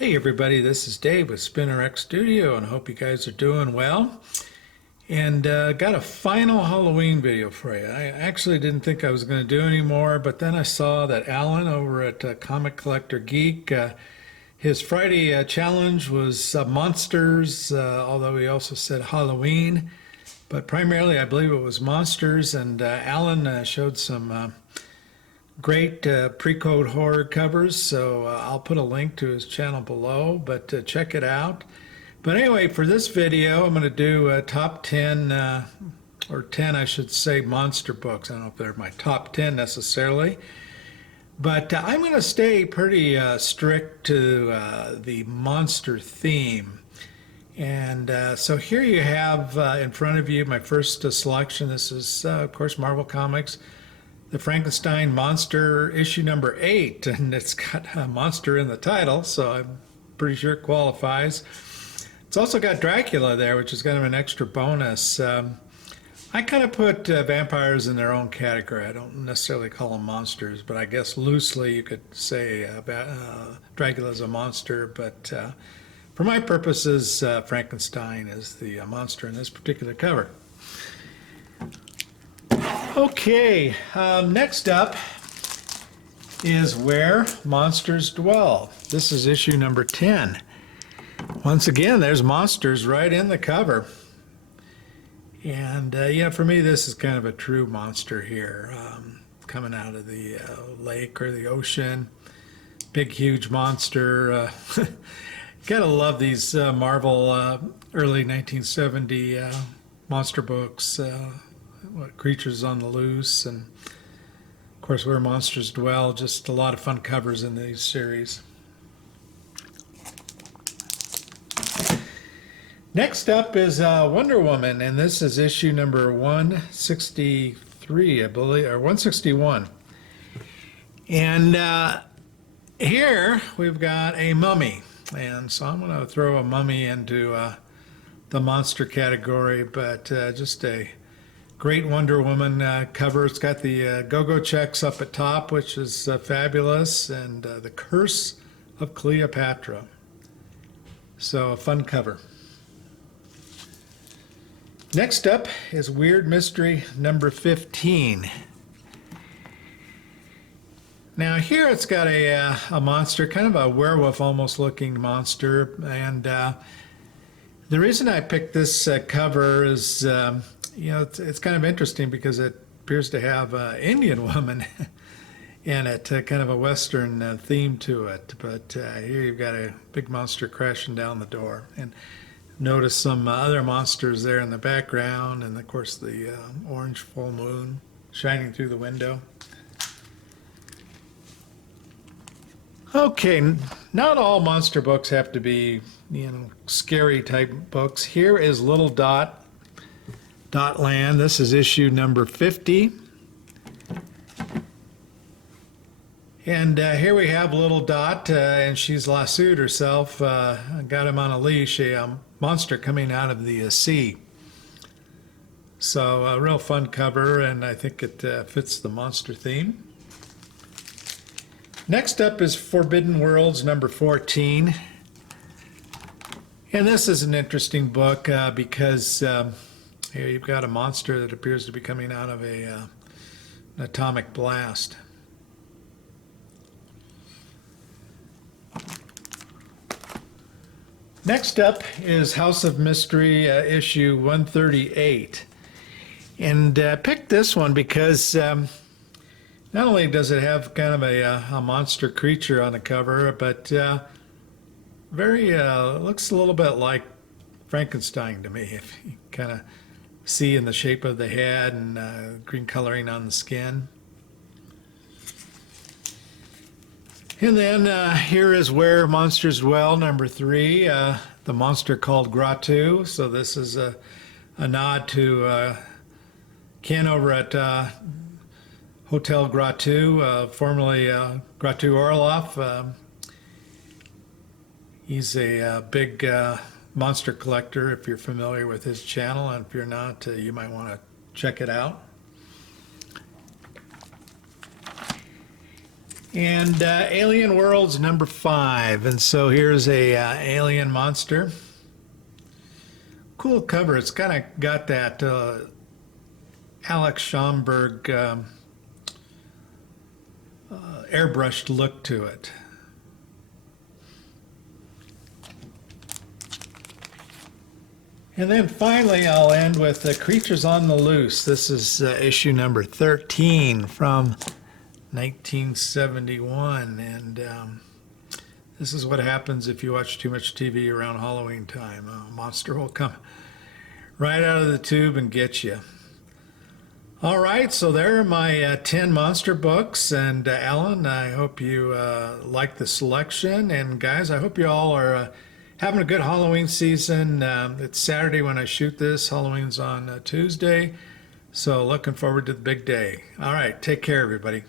Hey everybody, this is Dave with Spinner X Studio, and I hope you guys are doing well. And got a final Halloween video for you. I actually didn't think I was going to do any more, but then I saw that Allan over at Comic Collector Geek, his Friday challenge was monsters, although he also said Halloween. But primarily, I believe it was monsters, and Allan showed some great pre-code horror covers, so I'll put a link to his channel below, but check it out. But anyway, for this video, I'm going to do top 10, or 10, I should say, monster books. I don't know if they're my top 10 necessarily, but I'm going to stay pretty strict to the monster theme. And so here you have in front of you my first selection. This is, of course, Marvel Comics. The Frankenstein Monster issue number 8, and it's got a monster in the title, so I'm pretty sure it qualifies. It's also got Dracula there, which is kind of an extra bonus. I kind of put vampires in their own category. I don't necessarily call them monsters, but I guess loosely you could say Dracula's a monster, but for my purposes, Frankenstein is the monster in this particular cover. Okay, next up is Where Monsters Dwell. This is issue number 10. Once again, there's monsters right in the cover. And yeah, for me, this is kind of a true monster here, coming out of the lake or the ocean. Big, huge monster. Gotta love these Marvel early 1970 monster books. What creatures on the loose, and of course Where Monsters Dwell. Just a lot of fun covers in these series. Next up is Wonder Woman, and this is issue number 163, I believe, or 161. And here we've got a mummy, and so I'm going to throw a mummy into the monster category, but just a great Wonder Woman cover. It's got the go-go checks up at top, which is fabulous, and the Curse of Cleopatra. So a fun cover. Next up is Weird Mystery number 15. Now here it's got a monster, kind of a werewolf almost looking monster, and the reason I picked this cover is you know, it's kind of interesting because it appears to have an Indian woman in it, kind of a Western theme to it. But here you've got a big monster crashing down the door. And notice some other monsters there in the background, and of course the orange full moon shining through the window. Okay, not all monster books have to be, you know, scary type books. Here is Little Dotland. This is issue number 50. And here we have Little Dot, and she's lassoed herself, got him on a leash, a monster coming out of the sea. So a real fun cover, and I think it fits the monster theme. Next up is Forbidden Worlds number 14. And this is an interesting book because here you've got a monster that appears to be coming out of an atomic blast. Next up is House of Mystery issue 138. And I picked this one because not only does it have kind of a monster creature on the cover, but very looks a little bit like Frankenstein to me, if you kind of see in the shape of the head and green coloring on the skin. And then here is Where Monsters Dwell number 3, the monster called Gratu. So this is a nod to Ken over at Hotel Gratu, formerly Gratu Orloff. He's a big monster collector, if you're familiar with his channel, and if you're not, you might want to check it out. And Alien Worlds number 5. And so here's a alien monster. Cool cover. It's kind of got that Alex Schomburg airbrushed look to it. And then finally, I'll end with Creatures on the Loose. This is issue number 13 from 1971. And this is what happens if you watch too much TV around Halloween time. A monster will come right out of the tube and get you. All right, so there are my 10 monster books. And Allan, I hope you like the selection. And guys, I hope you all are having a good Halloween season. It's Saturday when I shoot this. Halloween's on Tuesday. So looking forward to the big day. All right, take care, everybody.